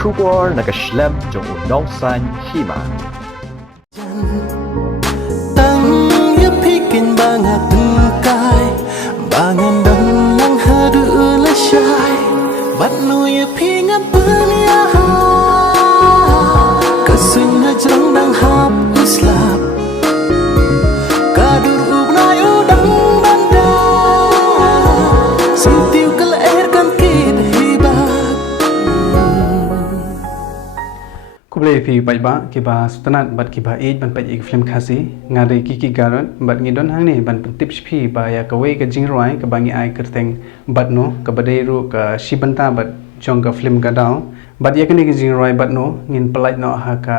Kubor nakaslab jong unongsan hima. Tang ya pikin banget tengkai bangan dong lang hadu ulashay bat no ya pingan punya kasun na jong dang hap uslap kadur ubnay udang banda sintiu kalairkan kid hibak kublai pi baiba kiba sutanat bat kiba age ban pai ik film khasi ngare kiki garon bat ngidon hangni ban tips pi ba ya kawai ka jingroi ka bangi ai kerteng bat no ka badai ru ka shibanta bat jong ka film ka daw bat ya kani ka jingroi bat no ngin pelai no ha ka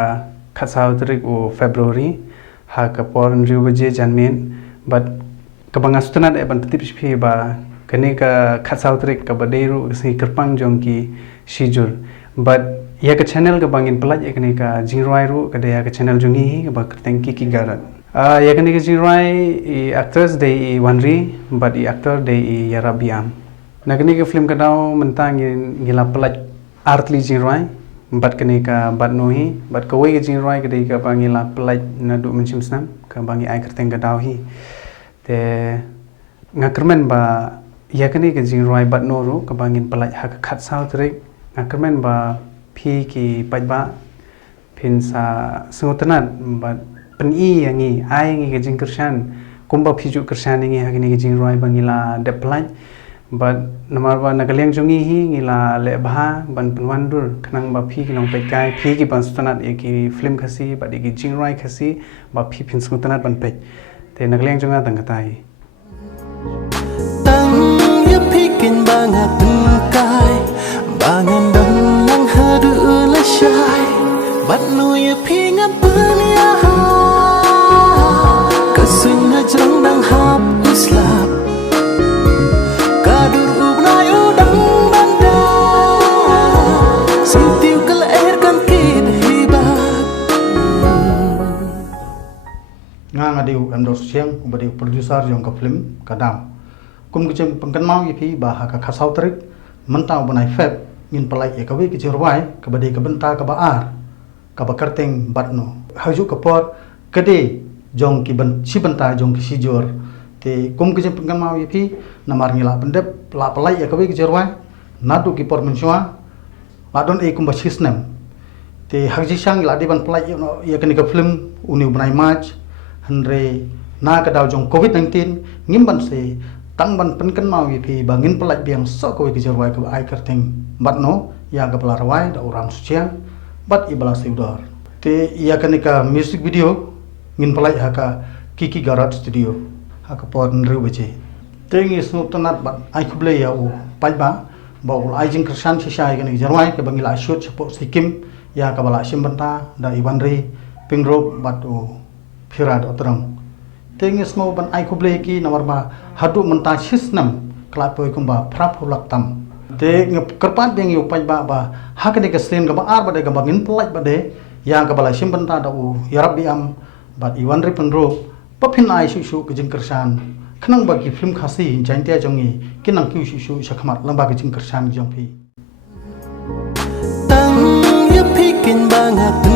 khasaw tarik o February ha ka porn riu baje janmen bat ka banga sutanat ban tips pi ba kani ka khasaw tarik ka badai ru si kerpang jong ki shijul but ya ke channel ke bangin pelaj ya kene ka jingroi ru ka ya ke channel jungi ka ba kerteng kiki garat ya kene ke jingroi actors de wanri but actor de yarabiam na kene ke film ka daw mentang ngila pelaj artli jingroi but kene ka bat nohi but ka wei ke jingroi ka de ka bangila pelaj na du menchim snam ka bangi ai kerteng ka daw hi te ngakermen ba ya kene ke jingroi bat no ru ka bangin pelaj ha ka khat saw trik ngakermen ba pi ki pajba pin sa sungutanat bat pen i yangi ai ngi ke jing kershan kumba phiju kershan ngi hagini ke jing roi bangila de plaj but namar ba nagaliang jungi hi ngila le bha ban penwandur khnang ba phi ki long pe kai phi ki ban sungutanat e ki film khasi ba de ki jing roi khasi ba phi phin sungutanat ban pe te nagaliang junga tang katai tang ya pikin banget tengkai bangan dong lang hadu ulashay bat no ya pingan punya kasun na jong dang hap uslap kadur ubnay udang banda sintiu kalairkan kid hibak ngadiu endo siang ubadiu producer jong ka film kadam kum kecem pengkan mau ipi bah ka khasau trik mentau banai feb ngin pelai e kawi ke jirwai ke bade ke benta ke baar ke bakerteng batno haju ke pot kede jong ki ben si benta jong ki si jor te kum ke pengkan mau ipi namar ngila pendep la pelai e kawi ke jirwai nadu ki por mensua ladon e kum basisnem te haji sang la di ban pelai no ya kene ke film uni banai match andre na ke daw jong covid-19 ngimban se tang ban penken mau ipi bangin pelaj biang so ko ki jorwai ko ai kerteng bat no ya ga pelarwai da uram suciang bat ibala seudor te ya kanika music video ngin pelaj haka kiki garat studio haka pot nru beje tengi snu tonat bat ai kuble ya u pajba ba ul ai jing kersan sisai kani jorwai ke bangila shoot support sikim ya ka bala simbenta da ibanri pingrop bat u phirad otrang tengi smo ban ai kuble ki namar ba hadu menta sisnam klapoi kumba prap hulak tam te kerpat beng yu pai ba hakade ke sen ga ba ar ba de ga bangin pelaj ba de yang ka bala simbenta da u yarab am bat iwan ri penro papin ai su ke jing kersan khnang ba ki film khasi jaintia jongi kinang ki su sakhamat lamba ke jing kersan jong phi tang ya pikin banget